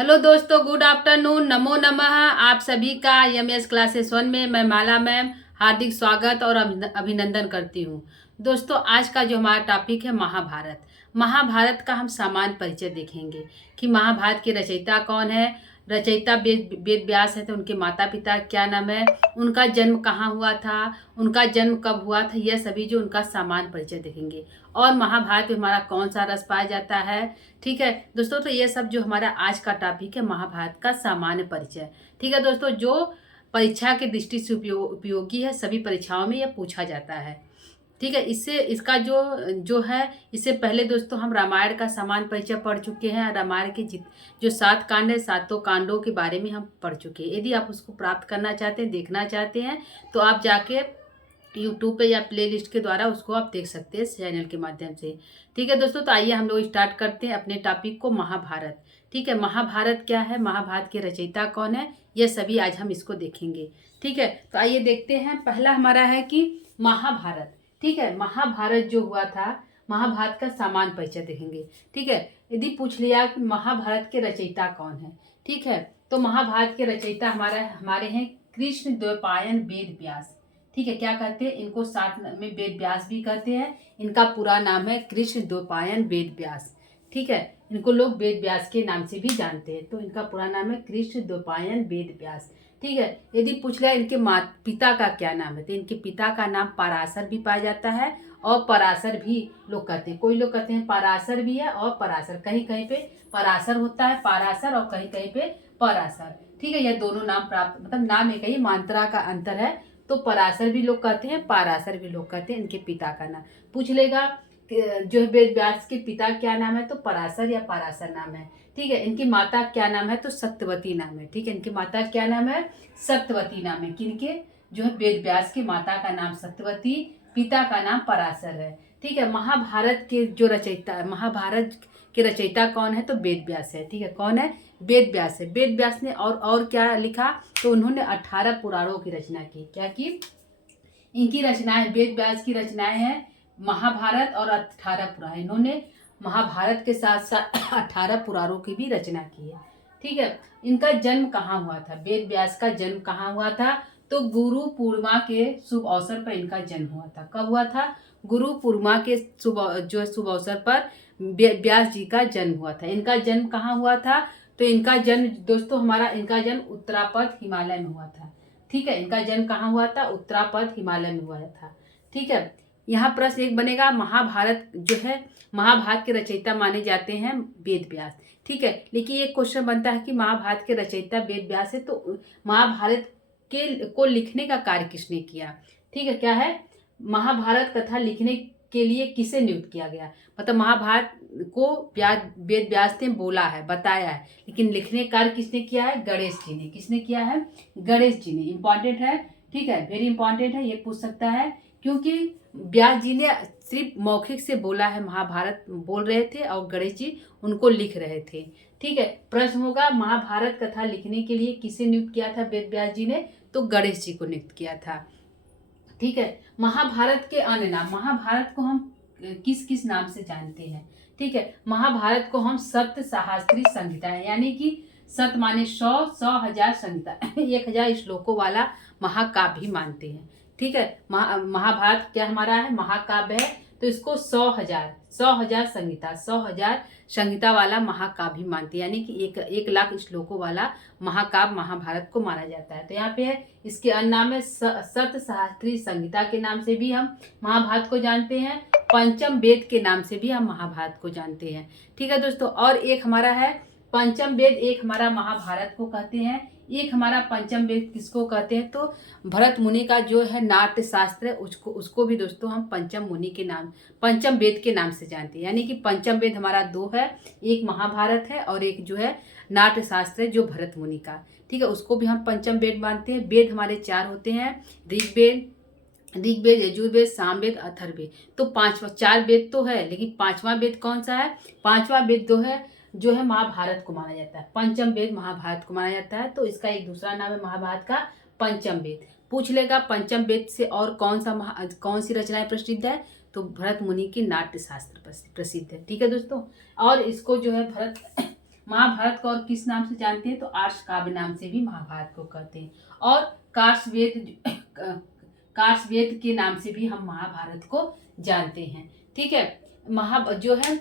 Hello दोस्तों, good afternoon, नमो नमः। आप सभी का एमएस क्लासेस 1 में मैं माला मैम हार्दिक स्वागत और अभिनंदन करती हूँ। दोस्तों, आज का जो हमारा टॉपिक है महाभारत। महाभारत का हम सामान्य परिचय देखेंगे कि महाभारत के रचयिता कौन है। रचयिता वेद व्यास है, तो उनके माता पिता क्या नाम है, उनका जन्म कहाँ हुआ था, उनका जन्म कब हुआ था, यह सभी जो उनका सामान्य परिचय देखेंगे। और महाभारत में हमारा कौन सा रस पाया जाता है। ठीक है दोस्तों, तो ये सब जो हमारा आज का टॉपिक है महाभारत का सामान्य परिचय। ठीक है दोस्तों, जो परीक्षा की दृष्टि से उपयोगी है, सभी परीक्षाओं में यह पूछा जाता है। ठीक है, इससे इसका जो जो है, इससे पहले दोस्तों हम रामायण का सामान्य परिचय पढ़ चुके हैं। रामायण के जो 7 कांड है, 7 कांडों के बारे में हम पढ़ चुके हैं। यदि आप उसको प्राप्त करना चाहते हैं, देखना चाहते हैं, तो आप जाके यूट्यूब पे या प्लेलिस्ट के द्वारा उसको आप देख सकते हैं चैनल के माध्यम से। ठीक है दोस्तों, तो आइए हम लोग स्टार्ट करते हैं अपने टॉपिक को, महाभारत। ठीक है, महाभारत क्या है, महाभारत के रचयिता कौन है, यह सभी आज हम इसको देखेंगे। ठीक है, तो आइए देखते हैं। पहला हमारा है कि महाभारत। ठीक है, महाभारत जो हुआ था, महाभारत का सामान्य परिचय देखेंगे। ठीक है, यदि पूछ लिया कि महाभारत के रचयिता कौन है, ठीक है, तो महाभारत के रचयिता हमारे हैं कृष्ण द्वैपायन वेद व्यास। ठीक है, क्या कहते हैं इनको, साथ में वेद व्यास भी कहते हैं। इनका पूरा नाम है कृष्ण द्वैपायन वेद व्यास। ठीक है, इनको लोग वेद व्यास के नाम से भी जानते हैं, तो इनका पूरा नाम है कृष्ण द्वैपायन वेद व्यास। ठीक है, यदि पूछ लिया इनके पिता का क्या नाम है, तो इनके पिता का नाम पराशर भी पाया जाता है और पराशर भी लोग कहते हैं। कोई लोग कहते हैं पराशर भी है और पराशर, कहीं कहीं पे पराशर होता है, पाराशर, और कहीं कहीं पे पराशर। ठीक है, यह दोनों नाम प्राप्त, मतलब नाम एक ही, मात्रा का अंतर है। तो पराशर भी लोग कहते हैं, पाराशर भी लोग कहते हैं। इनके पिता का नाम पूछ लेगा जो है वेद व्यास के पिता क्या नाम है, तो पराशर या पाराशर नाम है। ठीक है, इनकी माता क्या नाम है, तो सत्यवती नाम है। ठीक है, इनकी माता क्या नाम है, सत्यवती नाम है। किनके, जो है वेद व्यास की माता का नाम सत्यवती, पिता का नाम पराशर है। ठीक है, महाभारत के जो रचयिता है, महाभारत के रचयिता कौन है, तो वेद व्यास है। ठीक है, कौन है, वेद व्यास है। वेद व्यास ने और क्या लिखा, तो उन्होंने 18 पुराणों की रचना की। क्या की, इनकी रचनाएं, वेद व्यास की रचनाएं हैं महाभारत और 18 पुराण। इन्होंने महाभारत के साथ साथ 18 पुराणों की भी रचना की है। ठीक है, इनका जन्म कहाँ हुआ था, वेद व्यास का जन्म कहाँ हुआ था, तो गुरु पूर्णिमा के शुभ अवसर पर इनका जन्म हुआ था। कब हुआ था, गुरु पूर्णिमा के शुभ अवसर पर व्यास जी का जन्म हुआ था। इनका जन्म कहाँ हुआ था, तो इनका जन्म दोस्तों, इनका जन्म उत्तरापद हिमालय में हुआ था। ठीक है, इनका जन्म कहाँ हुआ था, उत्तरापद हिमालय में हुआ था। ठीक है, यहाँ प्रश्न एक बनेगा, महाभारत जो है, महाभारत के रचयिता माने जाते हैं वेद व्यास। ठीक है, लेकिन ये क्वेश्चन बनता है कि महाभारत के रचयिता वेद व्यास है, तो महाभारत के को लिखने का कार्य किसने किया। ठीक है, क्या है, महाभारत कथा लिखने के लिए किसे नियुक्त किया गया, मतलब महाभारत को वेद व्यास ने बोला है, बताया है, लेकिन लिखने कार्य किसने किया है, गणेश जी ने। किसने किया है, गणेश जी ने। इंपॉर्टेंट है, ठीक है, वेरी इंपॉर्टेंट है, ये पूछ सकता है, क्योंकि व्यास जी ने सिर्फ मौखिक से बोला है, महाभारत बोल रहे थे और गणेश जी उनको लिख रहे थे। ठीक है, प्रश्न होगा महाभारत कथा लिखने के लिए किसे नियुक्त किया था वेद व्यास जी ने, तो गणेश जी को नियुक्त किया था। ठीक है, महाभारत के अन्य नाम, महाभारत को हम किस किस नाम से जानते हैं। ठीक है, महाभारत को हम सप्त सहस्त्री संहिता है, यानी कि सत माने 100 1000 संहिता 1000 श्लोकों वाला महाकाव्य भी मानते हैं। ठीक है, महाभारत क्या हमारा है, महाकाव्य है, तो इसको 100,000 संहिता वाला महाकाव्य मानते हैं, यानी कि 1 लाख श्लोकों वाला महाकाव्य महाभारत को माना जाता है। तो यहाँ पे है, इसके अन्य नाम है सत सहस्त्री संहिता के नाम से भी हम महाभारत को जानते हैं, पंचम वेद के नाम से भी हम महाभारत को जानते हैं। ठीक है दोस्तों, और एक हमारा है पंचम वेद, एक हमारा महाभारत को कहते हैं, एक हमारा पंचम वेद किसको कहते हैं, तो भरत मुनि का जो है नाट्य शास्त्र है, उसको भी दोस्तों हम पंचम वेद के नाम से जानते हैं। यानी कि पंचम वेद हमारा 2 है, एक महाभारत है और एक जो है नाट्य शास्त्र है जो भरत मुनि का। ठीक है, उसको भी हम पंचम वेद मानते हैं। वेद हमारे 4 होते हैं, ऋग्वेद, यजुर्वेद, सामवेद, अथर्ववेद। तो 4 वेद तो है, लेकिन 5वां वेद कौन सा है, 5वां वेद जो है महाभारत को माना जाता है। पंचम वेद महाभारत को माना जाता है, तो इसका एक दूसरा नाम है महाभारत का पंचम वेद। पूछ लेगा पंचम वेद से और कौन सी रचनाएं प्रसिद्ध है, तो भरत मुनि की नाट्य शास्त्र प्रसिद्ध है। ठीक है दोस्तों, और इसको जो है महाभारत को और किस नाम से जानते हैं? तो आर्ष काव्य नाम से भी महाभारत को कहते हैं। और कार्षवेद के नाम से भी हम महाभारत को जानते हैं। ठीक है, जो है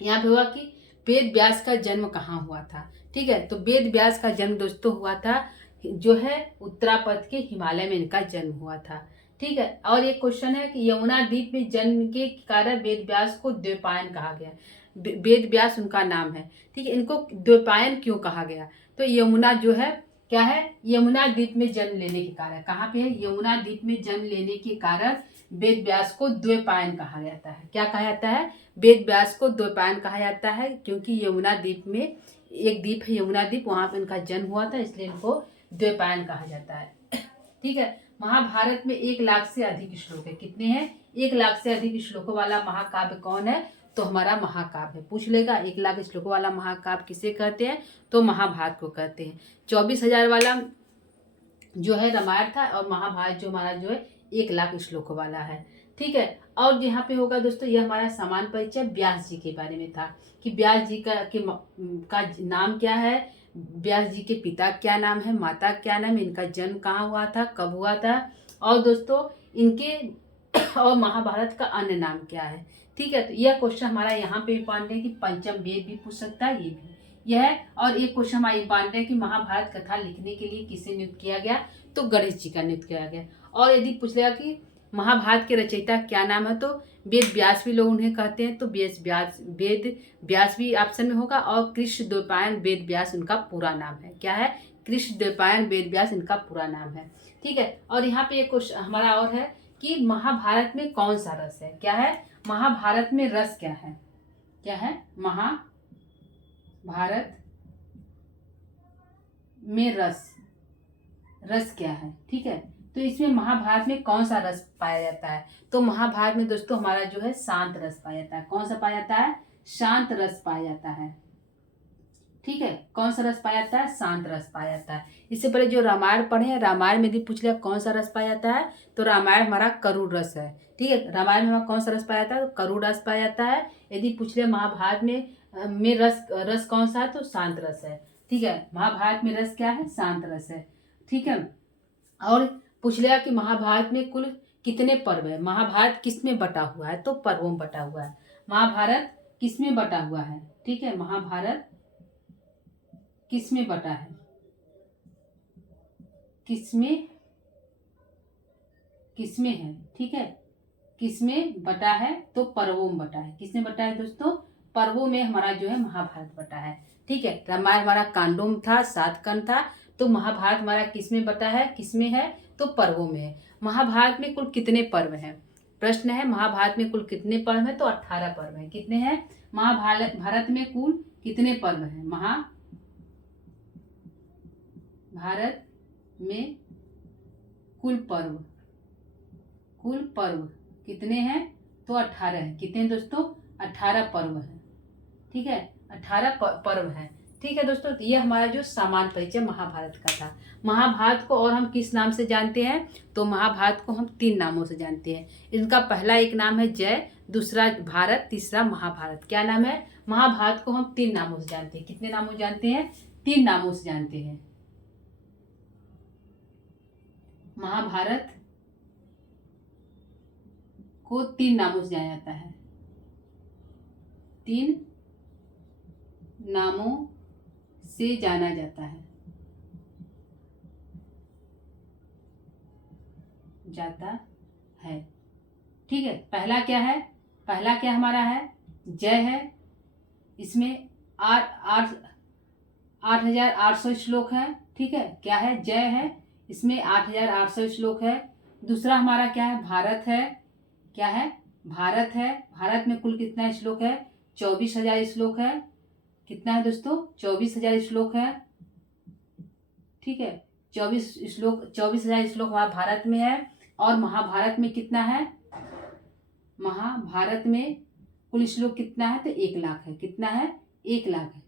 यहाँ पे हुआ कि वेद व्यास का जन्म कहाँ हुआ था। ठीक है, तो वेद व्यास का जन्म दोस्तों हुआ था जो है उत्तरापद के हिमालय में इनका जन्म हुआ था। ठीक है, और एक क्वेश्चन है कि यमुना द्वीप में जन्म के कारण वेद व्यास को द्वैपायन कहा गया। वेद व्यास उनका नाम है। ठीक है, इनको द्वैपायन क्यों कहा गया? तो यमुना जो है क्या है, यमुना द्वीप में जन्म लेने के कारण, कहाँ पे है, यमुना द्वीप में जन्म लेने के कारण वेद व्यास को द्वैपायन कहा जाता है। क्या कहा जाता है? वेद व्यास को द्वैपायन कहा जाता है, क्योंकि यमुना द्वीप में एक द्वीप है यमुना द्वीप, वहां पे इनका जन्म हुआ था, इसलिए इनको द्वैपायन कहा जाता है। ठीक है, महाभारत में 1 लाख से अधिक श्लोक है। कितने हैं? 1 लाख से अधिक श्लोकों वाला महाकाव्य कौन है? तो हमारा महाकाव्य है। पूछ लेगा 1 लाख श्लोकों वाला महाकाव्य किसे कहते हैं? तो महाभारत को कहते हैं। 24,000 वाला जो है रामायण था, और महाभारत जो हमारा जो है 1 लाख श्लोकों वाला है। ठीक है, और यहाँ पे होगा दोस्तों, यह हमारा सामान्य परिचय व्यास जी के बारे में था कि व्यास जी का नाम क्या है, व्यास जी के पिता क्या नाम है, माता क्या नाम है, इनका जन्म कहाँ हुआ था, कब हुआ था, और दोस्तों इनके और महाभारत का अन्य नाम क्या है। ठीक है, तो यह क्वेश्चन हमारा यहाँ पे इंपॉर्टेंट है कि पंचम वेद भी पूछ सकता है, ये भी यह है। और एक क्वेश्चन हमारा इंपॉर्टेंट है कि महाभारत कथा लिखने के लिए किसे नियुक्त किया गया? तो गणेश जी का नियुक्त किया गया। और यदि पूछ लेगा कि महाभारत के रचयिता क्या नाम है, तो वेद व्यास भी लोग उन्हें कहते हैं, तो वेद व्यास भी ऑप्शन में होगा। और कृष्ण द्वैपायन वेद व्यास उनका पूरा नाम है। क्या है? कृष्ण द्वैपायन वेद व्यास इनका पूरा नाम है। ठीक है, और यहाँ पे एक क्वेश्चन हमारा और है कि महाभारत में कौन सा रस है? क्या है? महाभारत में रस क्या है? क्या है? महाभारत में रस क्या है? ठीक है, तो इसमें महाभारत में कौन सा रस पाया जाता है? तो महाभारत में दोस्तों हमारा जो है शांत रस पाया जाता है। कौन सा पाया जाता है? शांत रस पाया जाता है। ठीक है, कौन सा रस पाया जाता है? शांत रस पाया जाता है। इससे पहले जो रामायण पढ़े हैं, रामायण में यदि पूछ लिया कौन सा रस पाया जाता है, तो रामायण हमारा करुण रस है। ठीक है, रामायण में हमारा कौन सा रस पाया जाता है? तो करुण रस पाया जाता है। यदि पूछ लिया महाभारत में रस कौन सा है, तो शांत रस है। ठीक है, महाभारत में रस क्या है? शांत रस है। ठीक है, और पूछ लिया कि महाभारत में कुल कितने पर्व है? महाभारत किस में बटा हुआ है? तो पर्वों में बटा हुआ है। महाभारत किस में बटा हुआ है? ठीक है, महाभारत किस में बटा है? किसमें है? ठीक है, किसमें बटा है? तो पर्वों में बटा है। किसमें बटा है दोस्तों? पर्वों में हमारा जो है महाभारत बटा है। ठीक है, रामायण हमारा कांडों में था, 7 खंड था, तो महाभारत हमारा किसमें बटा है? किसमें है? तो पर्वों में है। महाभारत में कुल कितने पर्व हैं? प्रश्न है, महाभारत में कुल कितने पर्व हैं? तो 18 पर्व हैं। कितने हैं? भारत में कुल कितने पर्व हैं? भारत में कुल पर्व कितने हैं? तो 18 है। कितने हैं दोस्तों? 18 पर्व है। ठीक है, 18 पर्व है। ठीक है दोस्तों, तो ये हमारा जो सामान्य परिचय महाभारत का था। महाभारत को और हम किस नाम से जानते हैं? तो महाभारत को हम 3 नामों से जानते हैं। इनका पहला एक नाम है जय, दूसरा भारत, तीसरा महाभारत। क्या नाम है? महाभारत को हम 3 नामों से जानते हैं। कितने नामों से जानते हैं? 3 नामों से जानते हैं। महाभारत को 3 नामों से जाना जाता है। 3 नामों से जाना जाता है। ठीक है, पहला क्या है? पहला क्या हमारा है? जय है। इसमें 8,800 श्लोक है। ठीक है, क्या है? जय है, इसमें 8,800 श्लोक है। दूसरा हमारा क्या है? भारत है। क्या है? भारत है। भारत में कुल कितना श्लोक है? 24,000 श्लोक है। कितना है दोस्तों? 24,000 श्लोक है। ठीक है, 24,000 श्लोक हमारा भारत में है। और महाभारत में कितना है? महाभारत में कुल श्लोक कितना है? तो 1 लाख है। कितना है? 1 लाख है।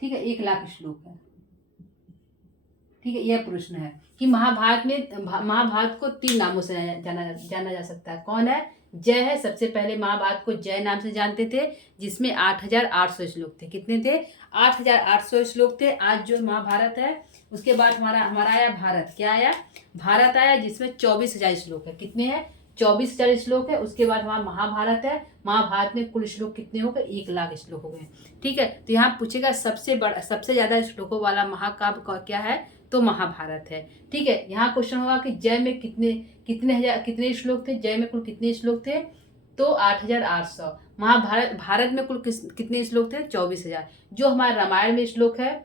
ठीक है, 1 लाख श्लोक है। ठीक है, यह प्रश्न है कि महाभारत को 3 नामों से जाना जा सकता है। कौन है? जय है। सबसे पहले महाभारत को जय नाम से जानते थे, जिसमें 8800 श्लोक थे। कितने थे? 8800 श्लोक थे। आज जो महाभारत है, उसके बाद हमारा आया भारत। क्या आया? भारत आया, जिसमें 24,000 श्लोक है। कितने हैं? 24,000 श्लोक है। उसके बाद हमारा महाभारत है। महाभारत में कुल श्लोक कितने हो गए? 1,00,000 श्लोक हो गए। ठीक है, तो यहाँ पूछेगा सबसे ज्यादा श्लोकों वाला महाकाव्य क्या है? तो महाभारत है। ठीक है, यहाँ क्वेश्चन होगा कि जय में कितने श्लोक थे? जय में कुल कितने श्लोक थे? तो 8,800। भारत में कुल कितने श्लोक थे? 24,000। जो हमारे रामायण में श्लोक है,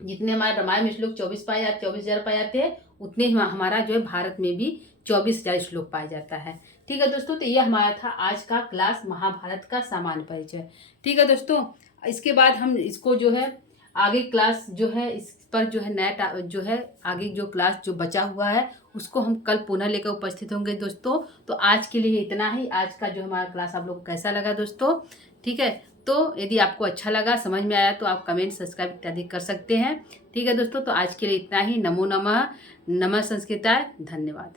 जितने हमारे रामायण में श्लोक 24,000 पाए जाते हैं, उतने ही हमारा जो है भारत में भी 24,000 श्लोक पाया जाता है। ठीक है दोस्तों, तो ये हमारा था आज का क्लास महाभारत का सामान्य परिचय। ठीक है दोस्तों, इसके बाद हम इसको जो है आगे क्लास जो है इस पर जो है नया जो है आगे जो क्लास जो बचा हुआ है, उसको हम कल पुनः लेकर उपस्थित होंगे दोस्तों। तो आज के लिए इतना ही। आज का जो हमारा क्लास आप लोग को कैसा लगा दोस्तों? ठीक है, तो यदि आपको अच्छा लगा, समझ में आया, तो आप कमेंट, सब्सक्राइब इत्यादि कर सकते हैं। ठीक है दोस्तों, तो आज के लिए इतना ही। नमो नमः। नमः संस्कृताय। धन्यवाद।